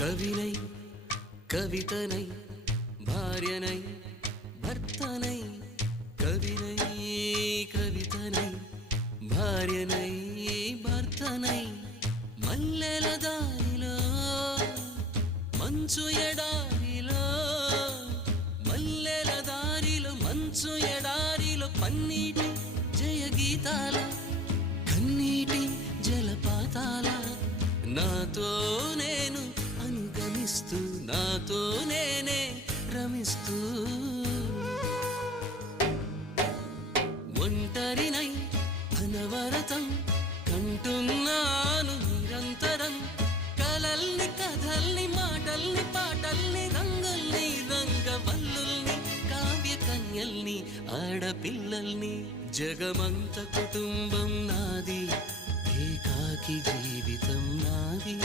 కవినై కవితనై భార్యనై భర్తనై కవినై కవితనై భార్యనై భర్తనై మల్లెల దారిలో మంచు ఎడారిలో మల్లెల దారిలో మంచు ఎడారిలో పన్నీటి జయగీతాల కన్నీటి జలపాతాల నాతో నేను అనుగమిస్తూ నాతో నేనే రమిస్తూ ఒంటరినై అనవరతం కంటున్నాను నిరంతరం కలల్ని కథల్ని మాటల్ని పాటల్ని రంగుల్ని రంగవల్లుల్ని కావ్య కన్యల్ని ఆడపిల్లల్ని జగమంత కుటుంబం నాది ఏకాకి జీవితం నాది